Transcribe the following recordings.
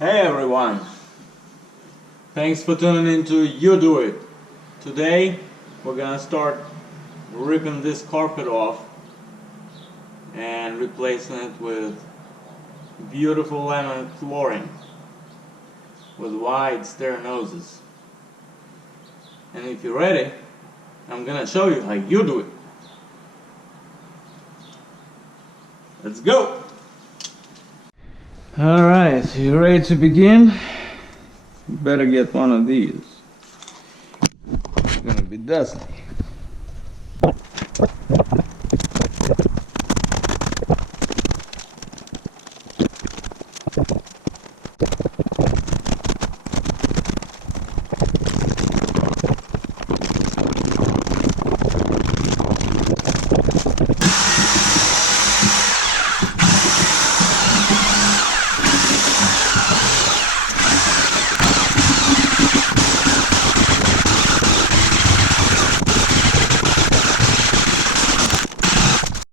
Hey everyone! Thanks for tuning into YouDoIt. Today we're gonna start ripping this carpet off and replacing it with beautiful laminate flooring with wide stair noses. And if you're ready, I'm gonna show you how you do it. Let's go! Alright, you ready to begin? You better get one of these. It's gonna be dusty.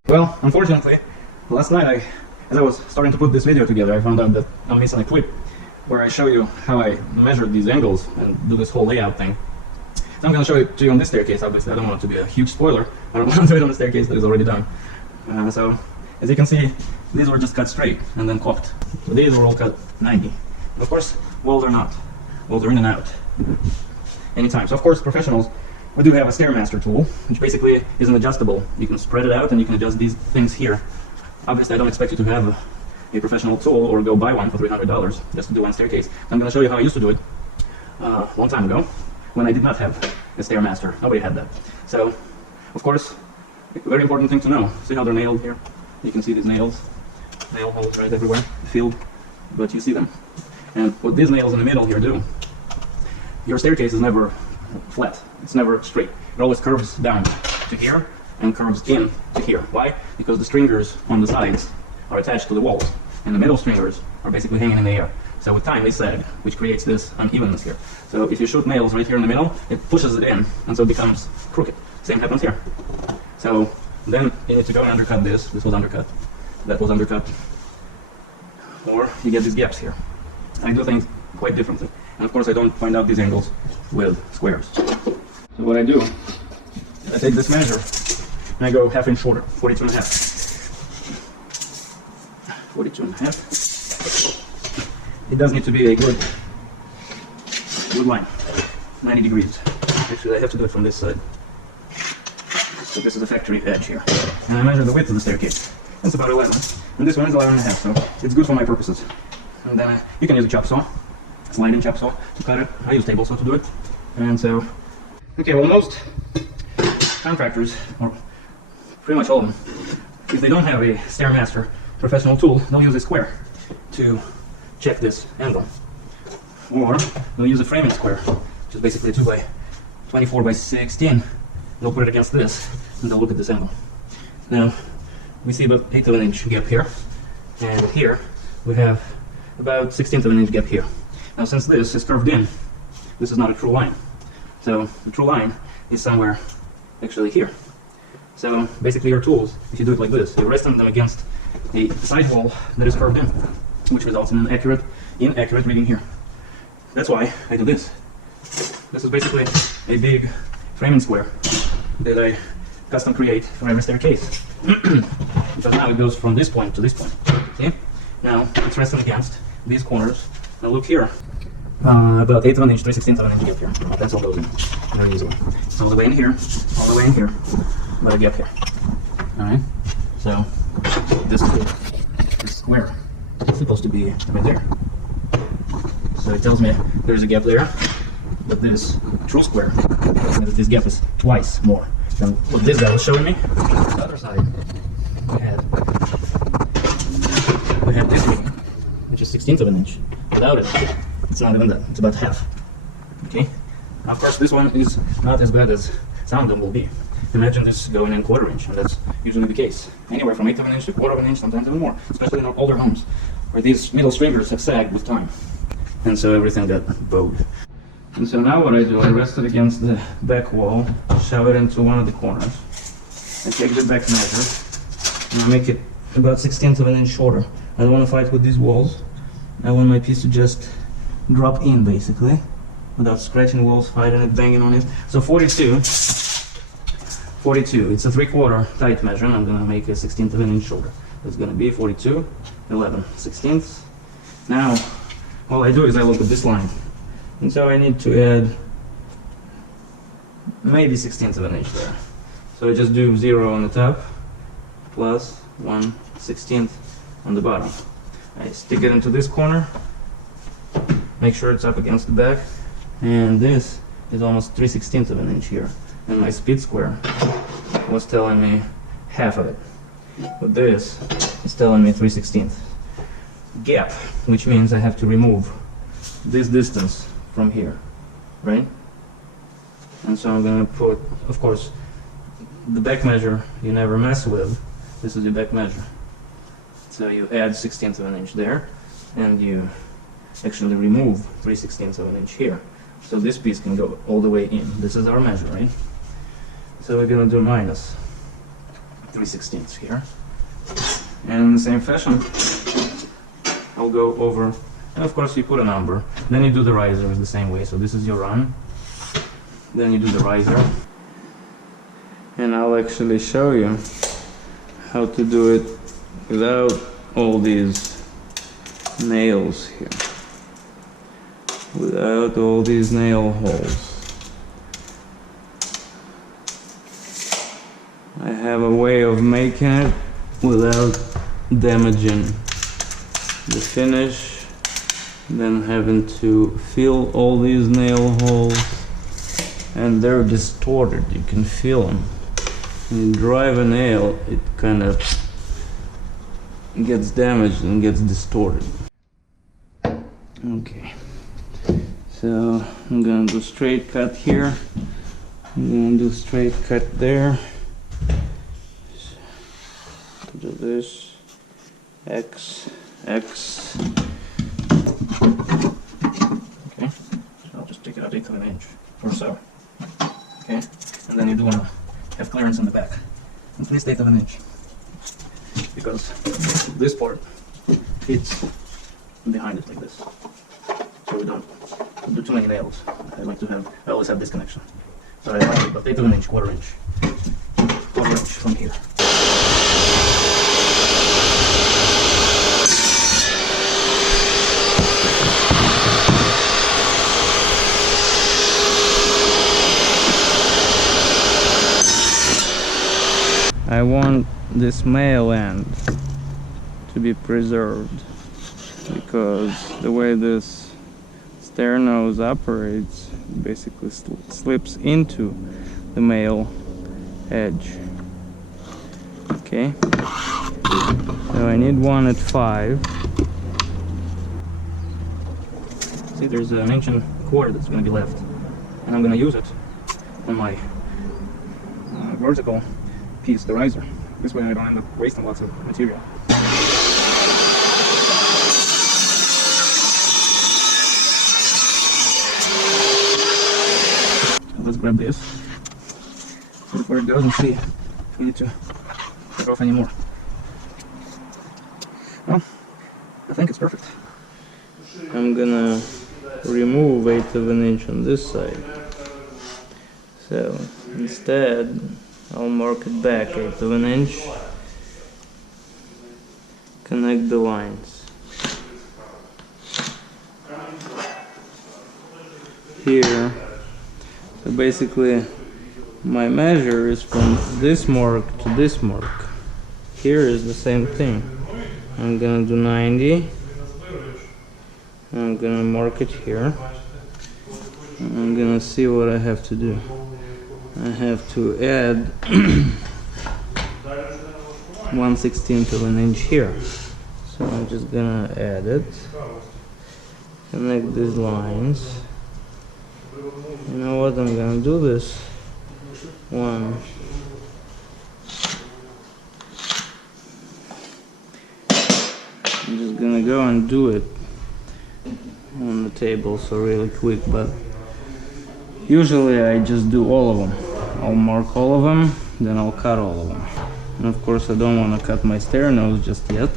Well, unfortunately, last night as I was starting to put this video together, I found out that I'm missing a clip where I show you how I measured these angles and do this whole layout thing. So I'm going to show it to you on this staircase. Obviously, I don't want it to be a huge spoiler. I don't want to do it on the staircase that is already done. So, as you can see, these were just cut straight and then caulked. So these were all cut 90. And of course, walls are not. Walls are in and out anytime. So of course, professionals, we do have a Stairmaster tool, which basically is an adjustable. You can spread it out and you can adjust these things here. Obviously, I don't expect you to have a professional tool or go buy one for $300 just to do one staircase. I'm going to show you how I used to do it a long time ago when I did not have a Stairmaster. Nobody had that. So, of course, a very important thing to know. See how they're nailed here? You can see these nails. Nail holes right everywhere, filled, but you see them. And what these nails in the middle here do, your staircase is never flat. It's never straight. It always curves down to here and curves in to here. Why? Because the stringers on the sides are attached to the walls, and the middle stringers are basically hanging in the air. So with time they sag, which creates this unevenness here. So if you shoot nails right here in the middle, it pushes it in, and so it becomes crooked. Same happens here. So then you need to go and undercut this. This was undercut. That was undercut. Or you get these gaps here. I do things quite differently. And of course I don't find out these angles with squares. So what I do, I take this measure and I go half inch shorter, 42 and a half. 42 and a half. It does need to be a good line, 90 degrees. Actually I have to do it from this side. So this is the factory edge here. And I measure the width of the staircase. It's about 11. And this one is 11 and a half, so it's good for my purposes. And then you can use a chop saw. Sliding chop saw to cut it. I use table saw to do it. And so, okay, well most contractors, or pretty much all of them, if they don't have a Stairmaster professional tool, they'll use a square to check this angle. Or they'll use a framing square, which is basically 2 by 24 by 16. They'll put it against this, and they'll look at this angle. Now, we see about 1/8 of an inch gap here, and here we have about 1/16 of an inch gap here. Now since this is curved in, this is not a true line. So the true line is somewhere actually here. So basically your tools, if you do it like this, you're resting them against a side wall that is curved in, which results in an inaccurate reading here. That's why I do this. This is basically a big framing square that I custom create for every staircase. Because now it goes from this point to this point. See? Now it's resting against these corners. Now look here, about 1/8 of an inch, 3/16 of an inch gap here. That's all goes in very easily. All the way in here, all the way in here, but a gap here. Alright, so this square is supposed to be right there. So it tells me there's a gap there, but this true square tells me that this gap is twice more than what this guy was showing me. On the other side, we had this one, which is 1/16 of an inch. Without it, it's not even that. It's about half. Okay? Now, of course, this one is not as bad as some of them will be. Imagine this going in 1/4 inch, and that's usually the case. Anywhere from 1/8 of an inch to 1/4 of an inch, sometimes even more, especially in older homes, where these middle stringers have sagged with time. And so everything got bowed. And so now what I do, I rest it against the back wall, shove it into one of the corners. I take the back measure, and I make it about 1/16 of an inch shorter. I don't want to fight with these walls, I want my piece to just drop in basically, without scratching walls, fighting it, banging on it. So 42, it's a 3/4 tight measure, and I'm gonna make a 1/16 of an inch shoulder. It's gonna be 42, 11/16. Now, all I do is I look at this line, and so I need to add maybe 1/16 of an inch there. So I just do 0 on the top, plus 1/16 on the bottom. I stick it into this corner, make sure it's up against the back, and this is almost 3/16 of an inch here. And my speed square was telling me half of it, but this is telling me 3/16 gap, which means I have to remove this distance from here, right? And so I'm gonna put, of course, the back measure you never mess with. This is your back measure. So you add 1/16 of an inch there, and you actually remove 3/16 of an inch here. So this piece can go all the way in. This is our measure, right? So we're gonna do minus 3/16 here. And in the same fashion, I'll go over, and of course you put a number. Then you do the riser the same way. So this is your run. Then you do the riser. And I'll actually show you how to do it without all these nails here. Without all these nail holes. I have a way of making it without damaging the finish, then having to fill all these nail holes, and they're distorted, you can feel them. When you drive a nail, it kind of gets damaged and gets distorted. Okay, so I'm gonna do straight cut here, I'm gonna do straight cut there, do this, X, X. Okay, so I'll just take it out 1/8 of an inch or so. Okay, and then you do want to have clearance in the back, at least 1/8 of an inch, because this part fits behind it like this, so we don't do too many nails. I always have this connection, so I like about 1/8 of an inch, quarter inch from here. I want this male end to be preserved, because the way this stair nose operates basically slips into the male edge. Okay, so I need one at 5. See, there's an 1.25 that's going to be left, and I'm going to use it on my vertical piece, the riser. This way I don't end up wasting lots of material. So let's grab this, see where it goes, and see if we need to cut off any more. Well, I think it's perfect. I'm gonna remove 1/8 of an inch on this side. So instead, I'll mark it back 1/8 of an inch, connect the lines. Here, so basically my measure is from this mark to this mark. Here is the same thing. I'm gonna do 90. I'm gonna mark it here. I'm gonna see what I have to do. I have to add 1/16 of an inch here. So I'm just gonna add it. Connect these lines. You know what? I'm gonna do this one. I'm just gonna go and do it on the table, so really quick, but usually I just do all of them. I'll mark all of them, then I'll cut all of them. And of course I don't want to cut my stair nose just yet.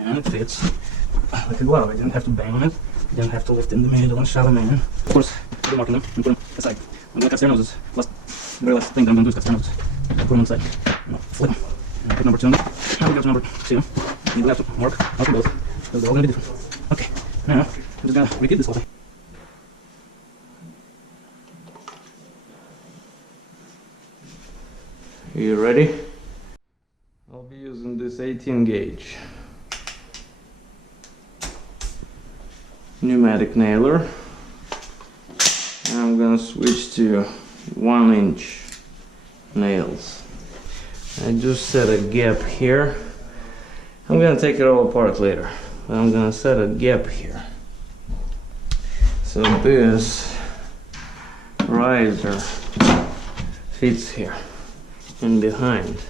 and it fits like a glove. I didn't have to bang on it. I didn't have to lift in the middle and shove them in. Of course, I'm marking them and put them aside. I'm gonna cut stair noses. Very last thing that I'm gonna do is cut stair noses. Put them inside. Flip them. And put number 2 in there. Now we got to number 2. You will have to mark out for both, because they're all gonna be different. Okay, now I'm just gonna repeat this whole thing. Are you ready? I'll be using this 18 gauge pneumatic nailer. And I'm gonna switch to 1-inch nails. I just set a gap here. I'm gonna take it all apart later, but I'm gonna set a gap here. So this riser fits here and behind.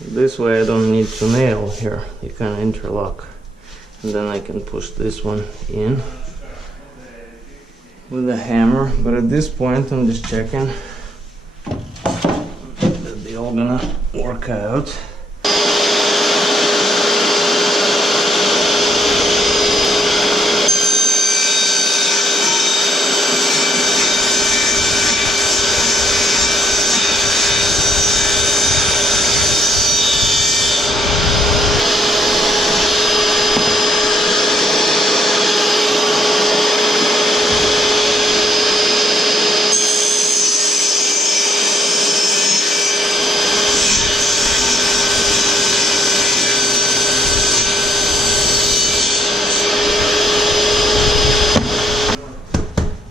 This way I don't need to nail here, you kind of interlock. And then I can push this one in with a hammer, but at this point I'm just checking that they all gonna work out.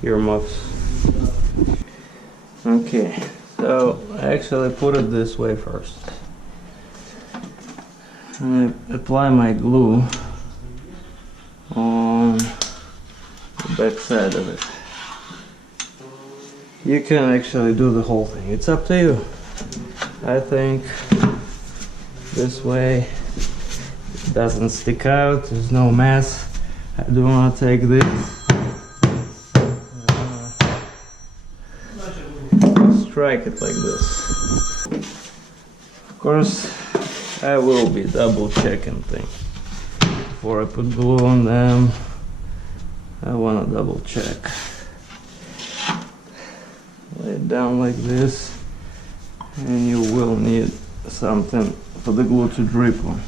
Earmuffs. Okay, so I actually put it this way first. I apply my glue on the back side of it. You can actually do the whole thing, it's up to you. I think this way it doesn't stick out, there's no mess. I do want to take this, strike it like this. Of course, I will be double checking things before I put glue on them. I want to double check. Lay it down like this, and you will need something for the glue to drip on.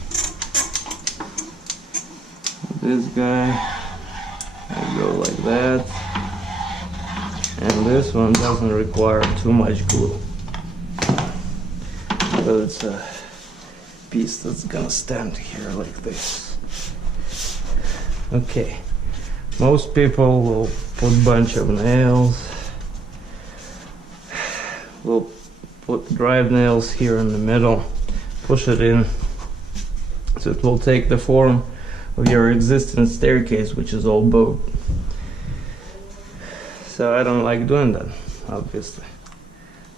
This guy, I go like that. And this one doesn't require too much glue, but it's a piece that's gonna stand here like this. Okay, most people will put a bunch of nails. We'll put drive nails here in the middle, push it in, so it will take the form of your existing staircase, which is all bowed. So I don't like doing that, obviously.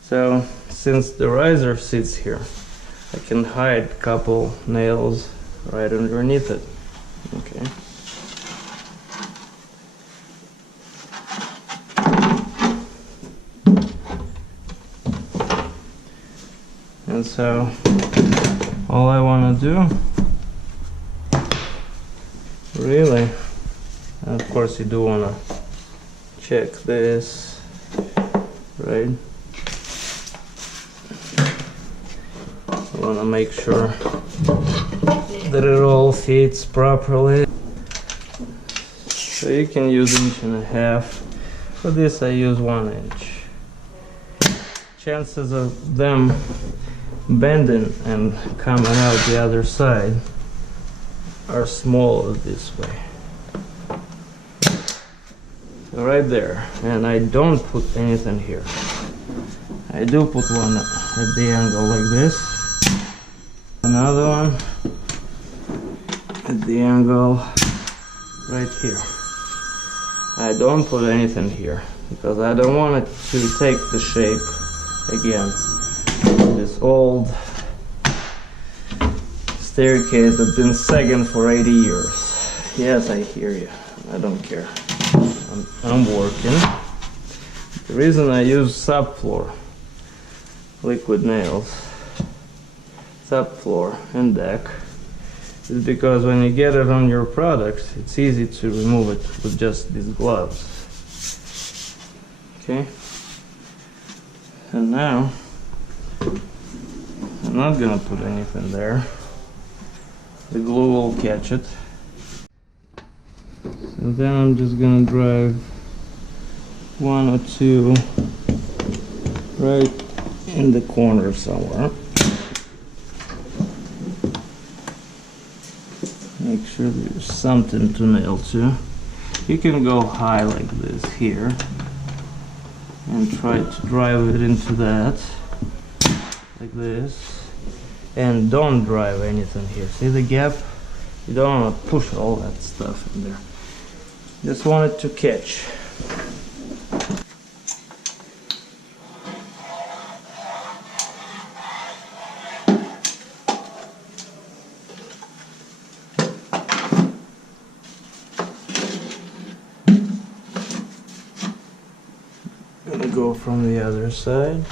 So since the riser sits here, I can hide a couple nails right underneath it. Okay. And so all I want to do, really, and of course you do want to check this, right? I want to make sure that it all fits properly. So you can use 1.5 inches. For this I use 1 inch. Chances of them bending and coming out the other side are smaller this way. Right there, and I don't put anything here. I do put one at the angle like this, another one at the angle right here. I don't put anything here because I don't want it to take the shape again. This old staircase that's been sagging for 80 years. Yes, I hear you. I don't care. I'm working. The reason I use subfloor liquid nails, subfloor and deck, is because when you get it on your product, it's easy to remove it with just these gloves. Okay, and now I'm not gonna put anything there. The glue will catch it. So then I'm just gonna drive 1 or 2 right in the corner somewhere. Make sure there's something to nail to. You can go high like this here and try to drive it into that, like this. And don't drive anything here. See the gap? You don't want to push all that stuff in there. Just want it to catch. Gonna go from the other side.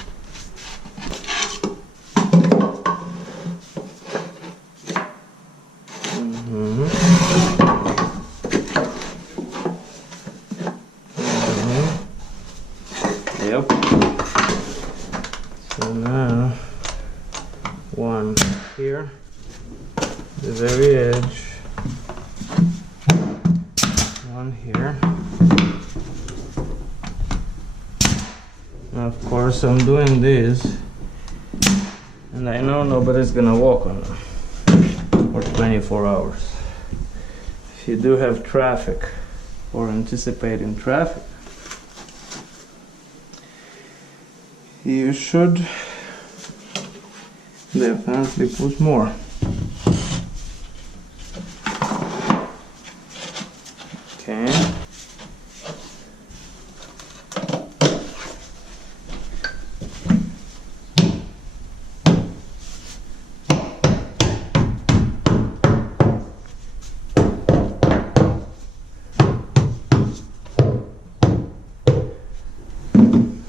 Yep. So now, one here, the very edge, one here. Now, of course, I'm doing this, and I know nobody's gonna walk on them for 24 hours. If you do have traffic or anticipating traffic, you should definitely put more. Okay.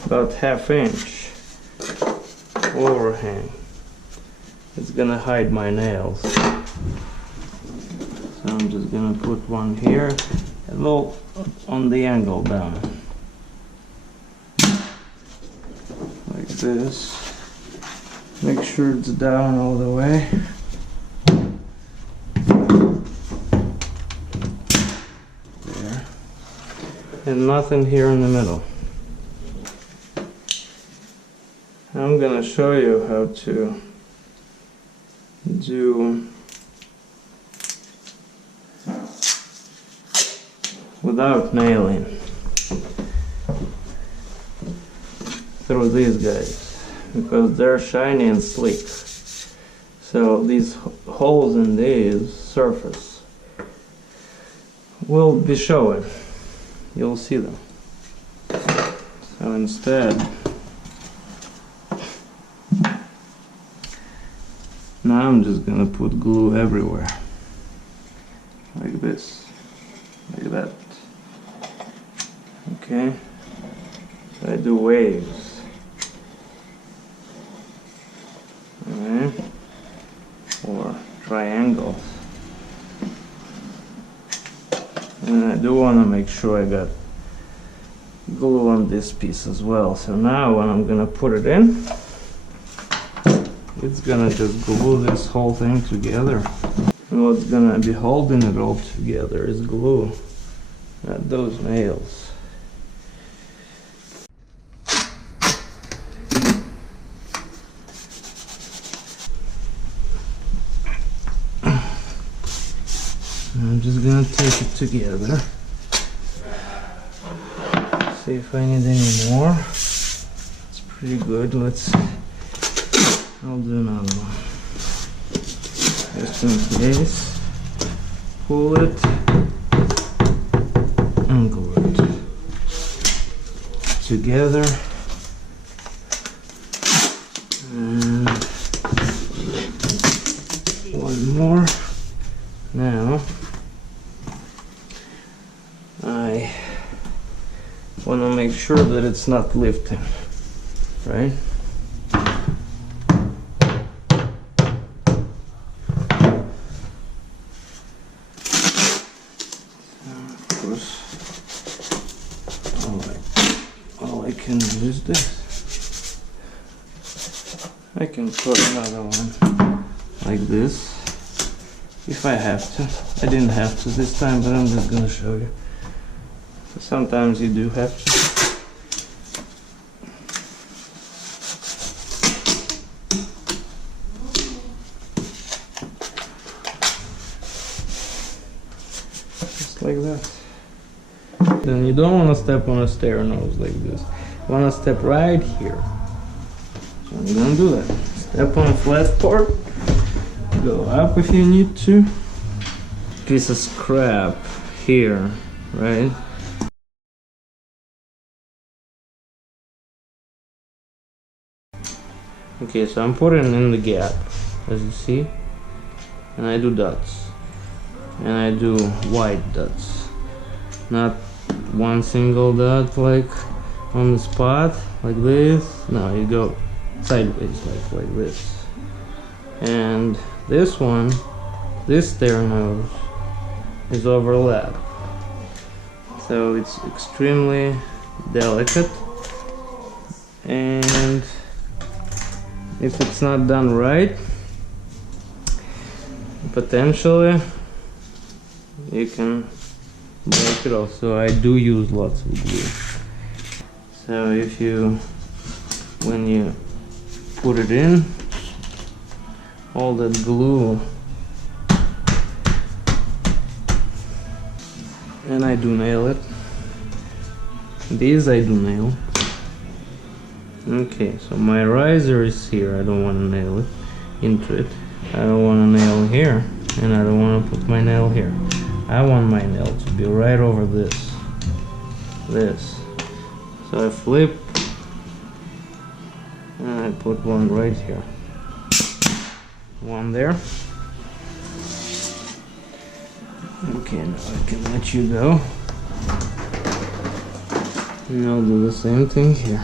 About ½ inch overhang. It's gonna hide my nails. So I'm just gonna put one here, a little on the angle down. Like this. Make sure it's down all the way. There. And nothing here in the middle. I'm gonna show you how to do without nailing through these guys, because they're shiny and sleek. So these holes in these surface will be showing. You'll see them. So instead, now I'm just gonna put glue everywhere, like this, like that. Okay, so I do waves. Alright, or triangles. And I do want to make sure I got glue on this piece as well. So now when I'm gonna put it in, it's gonna just glue this whole thing together. And what's gonna be holding it all together is glue, not those nails. I'm just gonna take it together. See if I need any more. It's pretty good. I'll do another one. Just in case. Pull it and glue it together. And one more. Now I want to make sure that it's not lifting, right? course, all I can do is this. I can put another one like this if I have to. I didn't have to this time, but I'm just gonna show you. So sometimes you do have to. Just like that. Then you don't want to step on a stair nose like this. You want to step right here. So I'm gonna do that. Step on a flat part. Go up if you need to. Piece of scrap here, right? Okay, so I'm putting in the gap, as you see, and I do dots, and I do wide dots, not one single dot like on the spot like this. No, you go sideways like this. And this one, this stair nose is overlapped, so it's extremely delicate, and if it's not done right, potentially you can break it off. So I do use lots of glue. So if you, when you put it in, all that glue, and I do nail it. These I do nail. Okay, so my riser is here. I don't want to nail it into it. I don't want to nail here, and I don't want to put my nail here. I want my nail to be right over this. So I flip, and I put one right here. One there. Okay, now I can let you go. And I'll do the same thing here.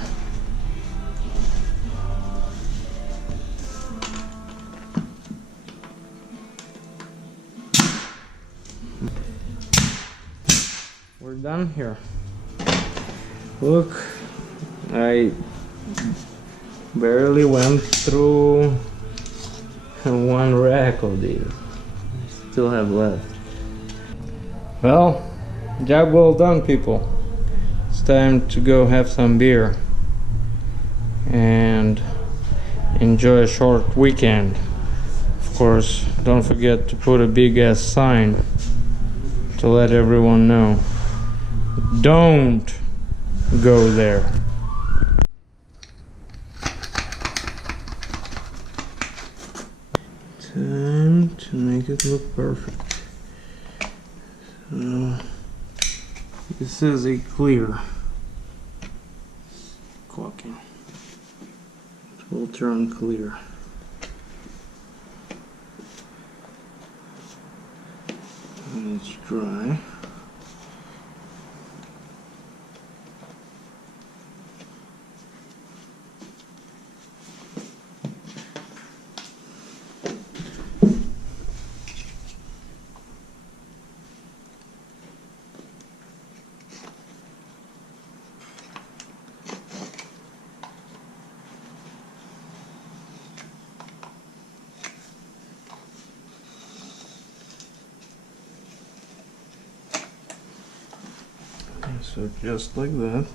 We're done here. Look, I barely went through one rack of these. I still have left. Well, job well done, people. It's time to go have some beer and enjoy a short weekend. Of course, don't forget to put a big ass sign to let everyone know. Don't go there. Time to make it look perfect. So this is a clear caulking. It will turn clear. And it's dry. So just like that.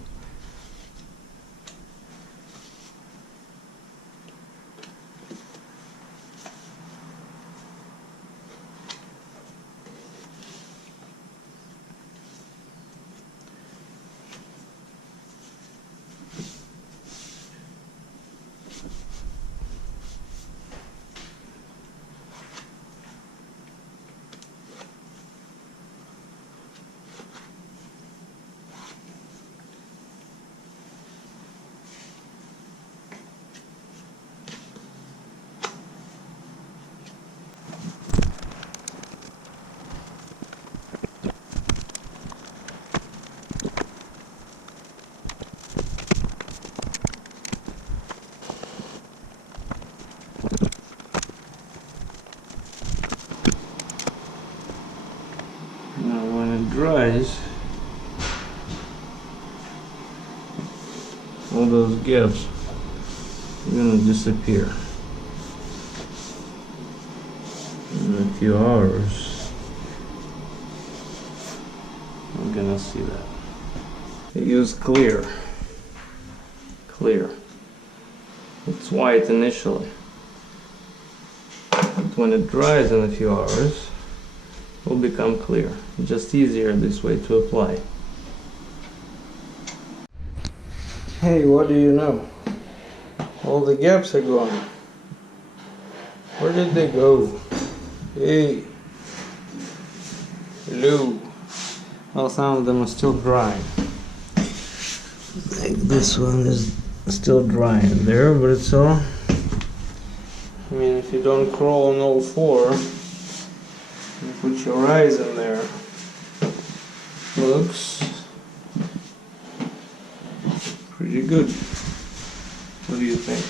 Now when it dries, all those gaps are gonna disappear. In a few hours, I'm gonna see that. I use clear. It's white initially, but when it dries in a few hours, it will become clear. Just easier this way to apply. Hey, what do you know? All the gaps are gone. Where did they go? Hey. Hello. Well, some of them are still dry. Like this one is still dry in there, but it's all... I mean, if you don't crawl on all four, you put your eyes in there. Looks pretty good. What do you think?